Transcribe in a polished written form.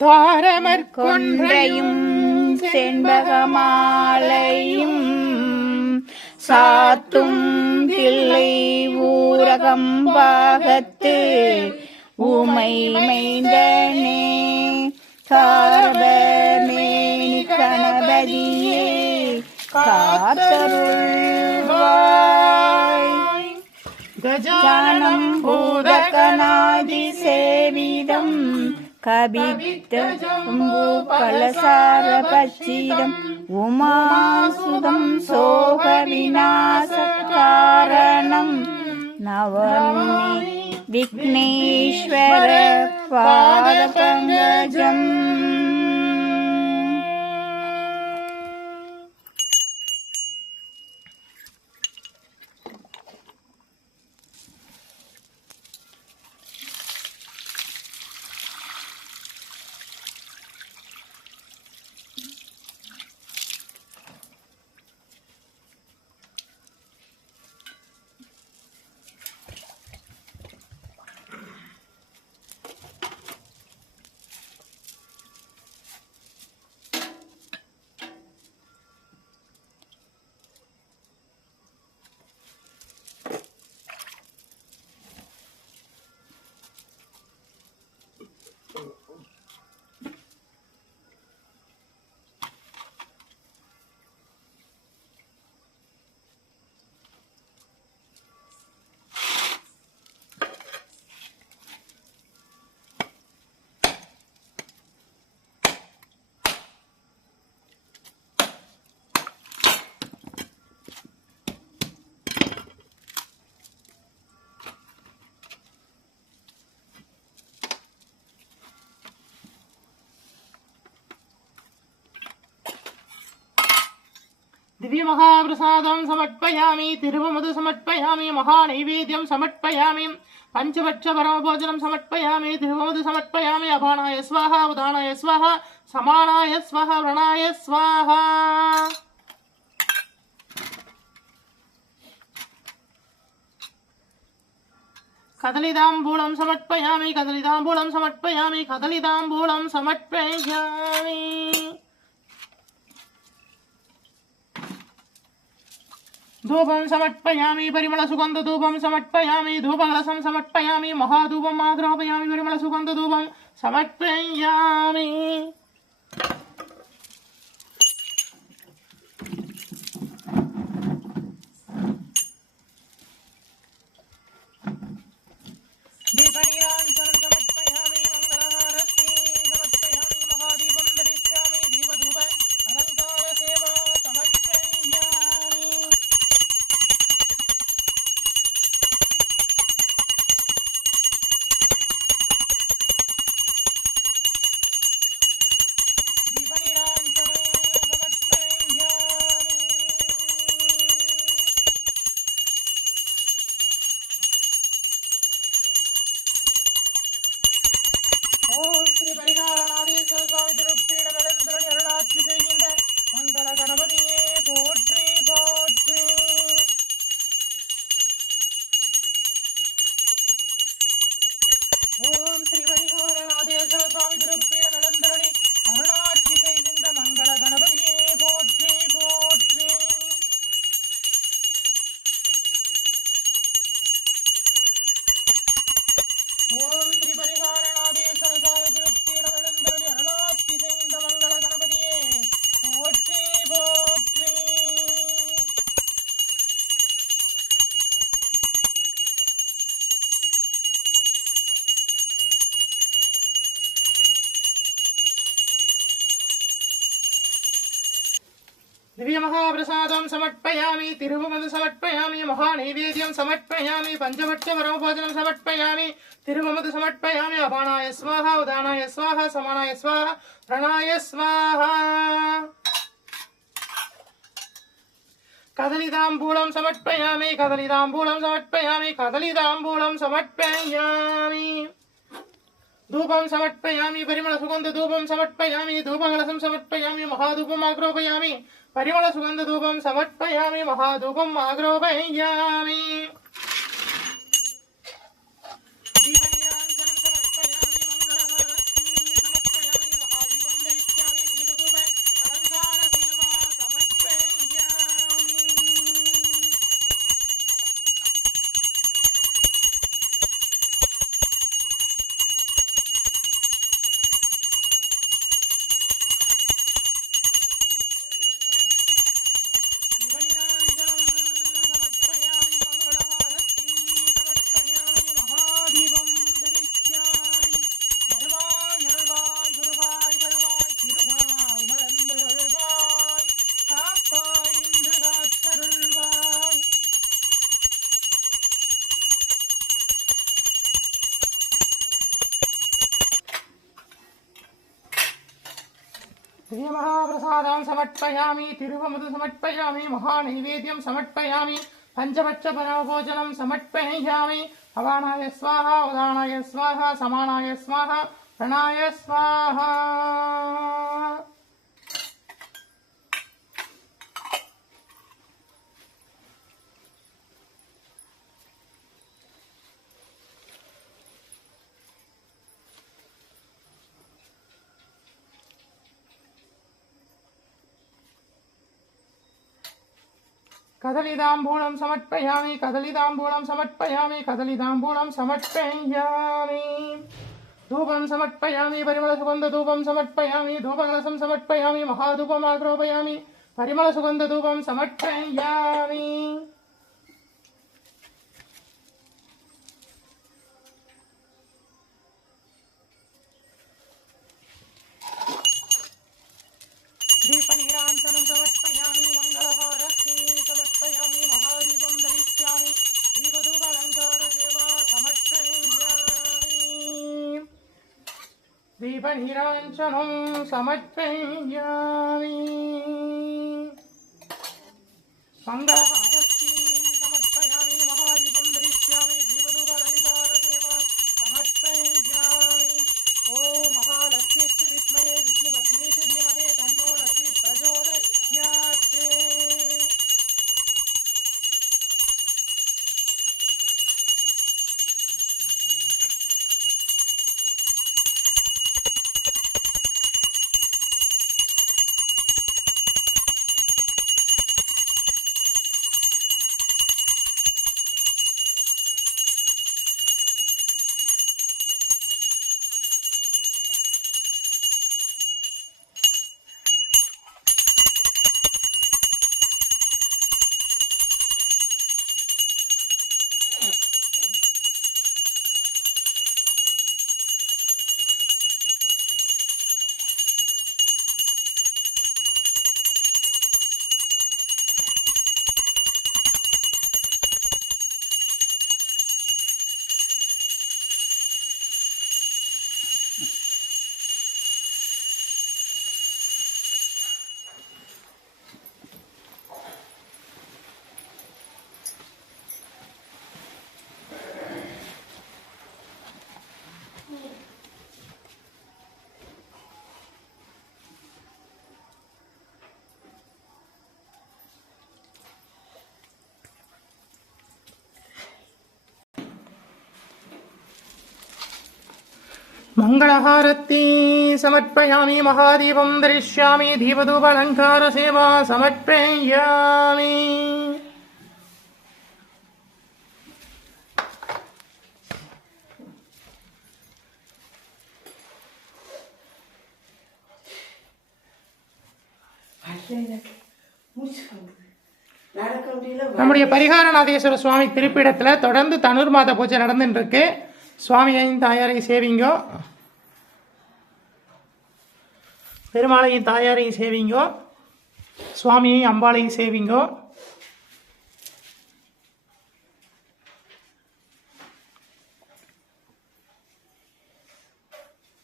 தாரமற்கொன்றையும் செண்பகமாலையும் சாத்தும் தில்லை ஊரகம்பாகத்து ஊமை மைந்தனே சாரபமேனி கணபதியே காத்தருள்வாய். கஜானம் பூதகநாதி சேவிதம் கபித்தம்பு கலசாரபச்சிதம் உமாசுதம் சோக விநாசகாரணம் நவமி விக்னேஸ்வர பாதபங்கஜம். दिव्य महाप्रसादं समर्पयामि तिरुवमधु समर्पयामि महानैवेद्यं समर्पयामि पंचभक्ष परमभोजनं समर्पयामि तिरुवमधु समर्पयामि अपानाय स्वाहा उदानाय स्वाहा समानाय स्वाहा व्रणाय स्वाहा. कदलीताम्बूलं समर्पयामि कदलीताम्बूलं समर्पयामि कदलीताम्बूलं समर्पयामि. धूपं समर्पयामि परिमल सुगंध धूपं समर्पयामि धूपकलशं समर्पयामि महाधूपम् आग्रापयामि परिमल सुगंध धूपं समर्पयामि. दीपनीराञ्जनं समर्पयामि मंगलहारति समर्पयामि महादीपं दरिष्यामि दीपधूप अलंकार सेवा समर्पयामि. ஓம் ஸ்ரீ பரிகாராதீஸ்வர சுவாமி திருப்பீட நலந்தரணி அருளாட்சி செய்கின்ற மங்கள கணபதியே போற்றி போற்றி. ஓம் ஸ்ரீ பரிகாராதீஸ்வர சுவாமி திருப்பீட நலந்தரணி அருளாட்சி செய்கின்ற மங்கள கணபதியே போற்றி போற்றி. ஓம் ஸ்ரீ பரிகாரநாதேஸ்வர சுவாமி திருப்பீடம் எழுந்தருளி அருளாட்சி செய்கின்ற மங்கள கணபதியே போற்றி போற்றி. दिव्य महाप्रसादं समर्पयामि तिरुवमधु समर्पयामि महानैवेद्यं समर्पयामि पंचभक्ष परमभोजनं समर्पयामि तिरुवमधु समर्पयामि अपानाय स्वाहा उदानाय स्वाहा समानाय स्वाहा व्रणाय स्वाहा. कदलीताम्बूलं समर्पयामि कदलीताम्बूलं समर्पयामि कदलीताम्बूलं समर्पयामि. धूपं समर्पयामि परिमल सुगंध धूपं समर्पयामि धूपकलशं समर्पयामि महाधूपम् आग्रापयामि परिमल सुगंध धूपं समर्पयामि महाधूपम् आग्रापयामि. दीपनीराञ्जनं समर्पयामि मंगलहारति समर्पयामि दिव्यमहाप्रसादां समर्पयामि तिरुवमुदं समर्पयामि महानैवेद्यं समर्पयामि पञ्चपक्षपरभोजनं समर्पयामि अवानाय स्वाहा उदानाय स्वाहा समानाय स्वाहा प्रणाय स्वाहा कदलीताम्बूलं समर्पयामि कदलीताम्बूलं समर्पयामि कदलीताम्बूलं समर्पयामि धूपं समर्पयामि परिमलसुगन्धधूपं समर्पयामि धूपकलशं समर्पयामि महाधूपम् आग्रोपयामि परिमलसुगन्धधूपं समर्पयामि दीपनीराञ्जनं समर्पयामि मङ्गलहारतीं समर्पयामि महादीपं दरिष्यामि दीपधूपालङ्कारसेवा समर्पयामि दीपनीराञ्जनं समर्पयामि मङ्गलहारतीं समर्पयामि महादीपं दरिष्यामि दीपधूपालङ्कारसेवा समर्पयामि ॐ महालक्ष्मीश्च विद्महे विष्णुपत्नीश्च धीमहि तन्नो लक्ष्मी प्रचोदयात् मंगलहारती समर्पयामि महादीपं दरिष्यामि दीपधूपालङ्कारसेवा समर्पयामि நம்முடைய பரிகாரநாதேஸ்வர சுவாமி திருப்பீடத்தில் தொடர்ந்து தனுர் மாத பூஜை நடந்துட்டு இருக்கு. சுவாமியையும் தாயாரையும் சேவிங்கோ, பெருமாளையும் தாயாரையும் சேவிங்கோ, சுவாமியையும் அம்பாளையும் சேவிங்கோ.